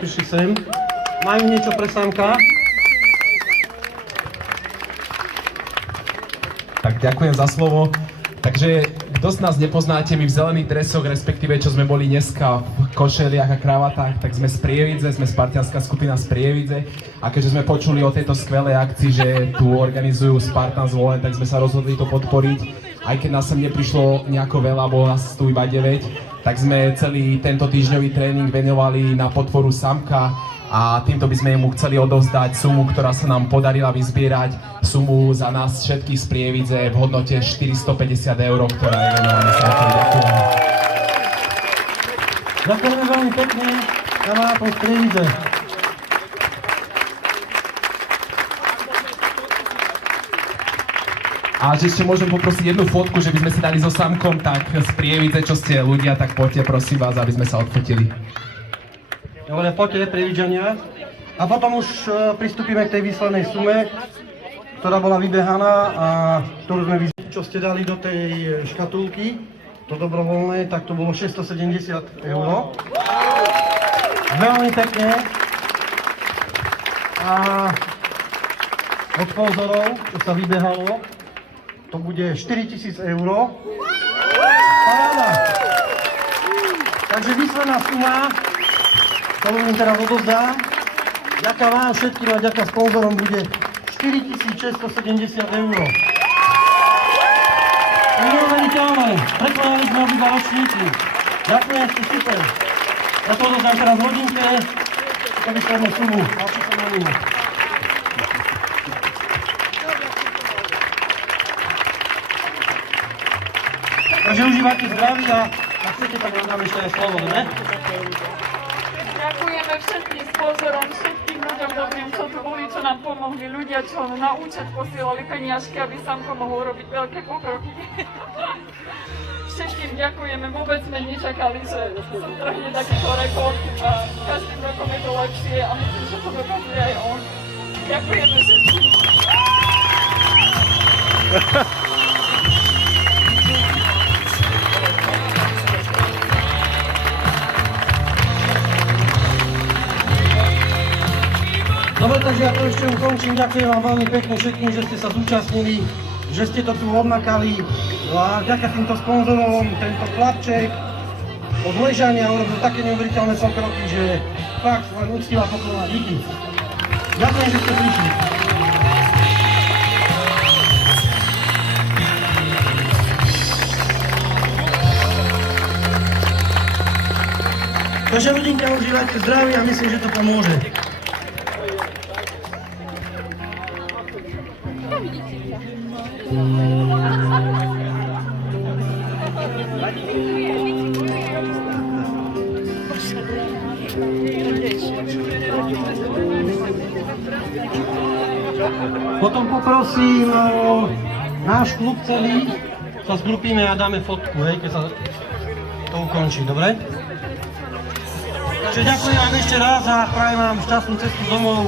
Prišli sem. Majú niečo pre Samka. Tak ďakujem za slovo. Takže kto z nás nepoznáte, my v zelených dresoch, respektíve čo sme boli dneska v košeliach a kravatách, tak sme z Prievidze, sme spartianská skupina z Prievidze. A keďže sme počuli o tejto skvelej akcii, že tu organizujú Spartan Zvolen, tak sme sa rozhodli to podporiť. Aj keď nás sem neprišlo nejako veľa, bolo nás tu iba 9, tak sme celý tento týždňový tréning venovali na podporu Samka. A týmto by sme mu chceli odovzdať sumu, ktorá sa nám podarila vyzbierať, sumu za nás všetkých z Prievidze v hodnote 450 €, ktorá je venovaná Samkovi. Ďakujem. Ďakujeme veľmi pekne kamarátom z Prievidze. A že ešte môžem poprosiť jednu fotku, že by sme si dali so Samkom, tak z Prievidze, čo ste ľudia, tak poďte prosím vás, aby sme sa odfotili. Dobre, poďte, Prievidžania. A potom už pristúpime k tej výslednej sume, ktorá bola vybehaná a ktorú sme čo ste dali do tej škatulky, to dobrovoľné, tak to bolo 670 €. Veľmi pekne. A od sponzorov, čo sa vybehalo, to bude 4000 €. Paráda. Takže výsledná suma, ktorú im teraz odovzdám, ďaká vám všetkým a ďaká sponzorom, bude 4670 €. Neuveriteľné, prekonali sme obidva ročníky. Ďakujem, ste super. Ja to odovzdám teraz hodinke, to výslednú sumu. Ďalší sa maníme. Takže užívajte zdraví a ak chcete, tak vám dám ešte aj slovo, ne? Ďakujeme všetkým sponzorom, všetkým ľuďom dobrým, čo tu boli, čo nám pomohli, ľudia, čo na účet posielali peniažky, aby Samko mohol robiť veľké pokroky. Všetkým ďakujeme, vôbec sme nečakali, že sa trhne takýto rekord a každým rokom je to lepšie a myslím, že to dokáže aj on. Ďakujeme všetkým. Dobre, takže ja to ešte ukončím. Ďakujem vám veľmi pekne všetkým, že ste sa zúčastnili, že ste to tu odmakali. A vďaka týmto sponzorom, tento chlapček od Ležania urobil také neuveriteľné pokroky, že fakt len úctivá poklona. Díky. Ďakujem, že ste prišli. Takže rodinka, užívajte zdravie a myslím, že to pomôže. Potom poprosím náš klub celý, sa zgrupíme a dáme fotku, hej, keď sa to ukončí, dobre? Takže ďakujem vám ešte raz a prajem vám šťastnú cestu domov.